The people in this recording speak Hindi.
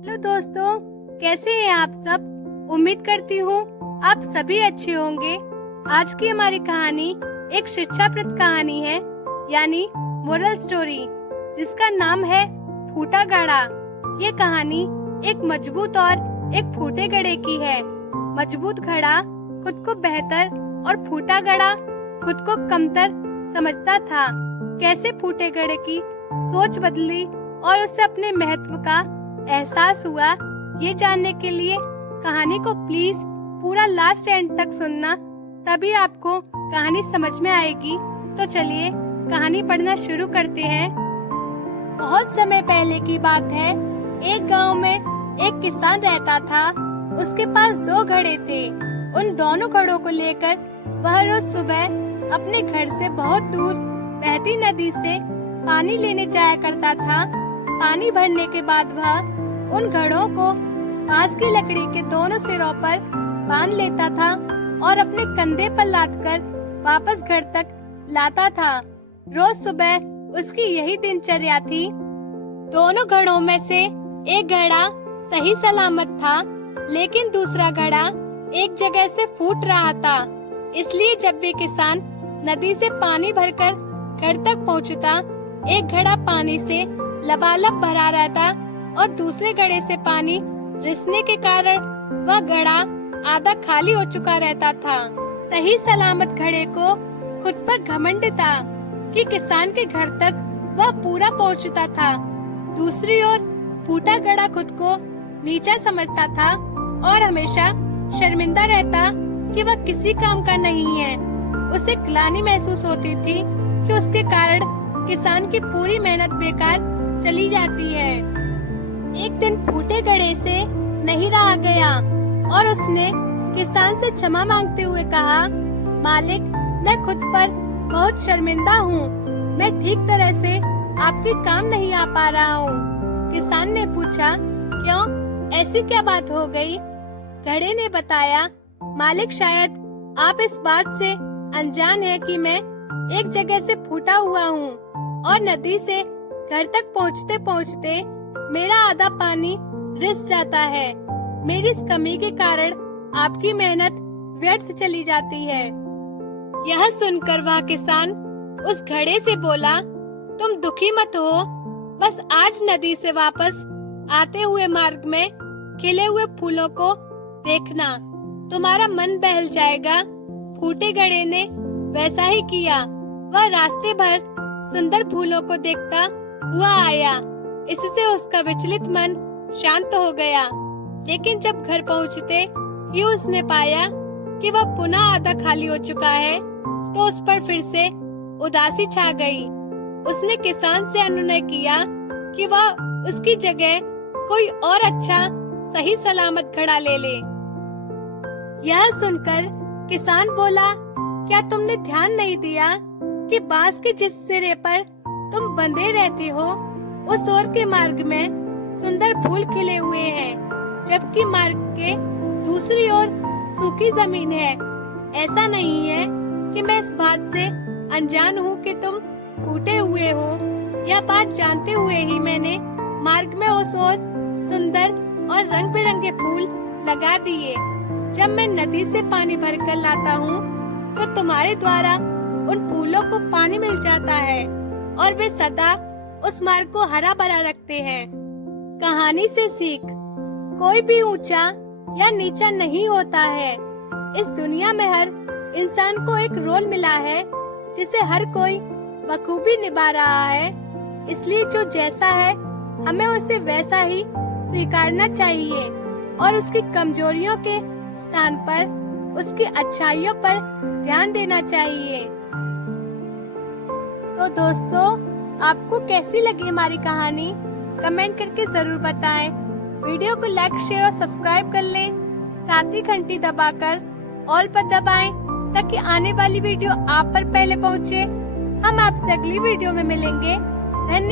हेलो दोस्तों, कैसे हैं आप सब। उम्मीद करती हूँ आप सभी अच्छे होंगे। आज की हमारी कहानी एक शिक्षाप्रद कहानी है, यानी मोरल स्टोरी, जिसका नाम है फूटा घड़ा। ये कहानी एक मजबूत और एक फूटे घड़े की है। मजबूत घड़ा खुद को बेहतर और फूटा घड़ा खुद को कमतर समझता था। कैसे फूटे घड़े की सोच बदली और उसे अपने महत्व का एहसास हुआ, ये जानने के लिए कहानी को प्लीज पूरा लास्ट एंड तक सुनना, तभी आपको कहानी समझ में आएगी। तो चलिए कहानी पढ़ना शुरू करते हैं। बहुत समय पहले की बात है। एक गांव में एक किसान रहता था। उसके पास 2 घड़े थे। उन दोनों घड़ों को लेकर वह रोज सुबह अपने घर से बहुत दूर बहती नदी से पानी लेने जाया करता था। पानी भरने के बाद वह उन घड़ों को बांस की लकड़ी के दोनों सिरों पर बांध लेता था और अपने कंधे पर लादकर वापस घर तक लाता था। रोज सुबह उसकी यही दिनचर्या थी। दोनों घड़ों में से एक घड़ा सही सलामत था, लेकिन दूसरा घड़ा एक जगह से फूट रहा था। इसलिए जब भी किसान नदी से पानी भरकर घर तक पहुंचता, एक घड़ा पानी से लबालब भरा रहता और दूसरे घड़े से पानी रिसने के कारण वह घड़ा आधा खाली हो चुका रहता था। सही सलामत घड़े को खुद पर घमंड था कि किसान के घर तक वह पूरा पहुंचता था। दूसरी ओर फूटा घड़ा खुद को नीचा समझता था और हमेशा शर्मिंदा रहता कि वह किसी काम का नहीं है। उसे ग्लानि महसूस होती थी कि उसके कारण किसान की पूरी मेहनत बेकार चली जाती है। एक दिन फूटे घड़े से नहीं रहा गया और उसने किसान से क्षमा मांगते हुए कहा, मालिक, मैं खुद पर बहुत शर्मिंदा हूँ। मैं ठीक तरह से आपके काम नहीं आ पा रहा हूँ। किसान ने पूछा, क्यों, ऐसी क्या बात हो गई? घड़े ने बताया, मालिक, शायद आप इस बात से अनजान है कि मैं एक जगह से फूटा हुआ हूँ और नदी से घर तक पहुँचते पहुँचते मेरा आधा पानी रिस जाता है। मेरी इस कमी के कारण आपकी मेहनत व्यर्थ चली जाती है। यह सुनकर वह किसान उस घड़े से बोला, तुम दुखी मत हो, बस आज नदी से वापस आते हुए मार्ग में खिले हुए फूलों को देखना, तुम्हारा मन बहल जाएगा। फूटे घड़े ने वैसा ही किया। वह रास्ते भर सुंदर फूलों को देखता हुआ आया। इससे उसका विचलित मन शांत हो गया। लेकिन जब घर पहुंचते ही उसने पाया कि वह पुनः आधा खाली हो चुका है, तो उस पर फिर से उदासी छा गई। उसने किसान से अनुनय किया कि वह उसकी जगह कोई और अच्छा सही सलामत घड़ा ले ले। यह सुनकर किसान बोला, क्या तुमने ध्यान नहीं दिया कि बांस के जिस सिरे पर तुम बंधे रहते हो, उस ओर के मार्ग में सुंदर फूल खिले हुए हैं, जबकि मार्ग के दूसरी ओर सूखी जमीन है। ऐसा नहीं है कि मैं इस बात से अनजान हूँ कि तुम फूटे हुए हो। यह बात जानते हुए ही मैंने मार्ग में उस ओर सुंदर और रंग बिरंगे फूल लगा दिए। जब मैं नदी से पानी भरकर लाता हूँ, तो तुम्हारे द्वारा उन फूलों को पानी मिल जाता है और वे सदा उस मार्ग को हरा भरा रखते हैं। कहानी से सीख, कोई भी ऊंचा या नीचा नहीं होता है। इस दुनिया में हर इंसान को एक रोल मिला है, जिसे हर कोई बखूबी निभा रहा है। इसलिए जो जैसा है, हमें उसे वैसा ही स्वीकारना चाहिए और उसकी कमजोरियों के स्थान पर उसकी अच्छाइयों पर ध्यान देना चाहिए। तो दोस्तों, आपको कैसी लगी हमारी कहानी? कमेंट करके जरूर बताएं। वीडियो को लाइक, शेयर और सब्सक्राइब कर लें। साथ ही घंटी दबाकर ऑल पर दबाएं, ताकि आने वाली वीडियो आप पर पहले पहुंचे। हम आपसे अगली वीडियो में मिलेंगे। धन्यवाद।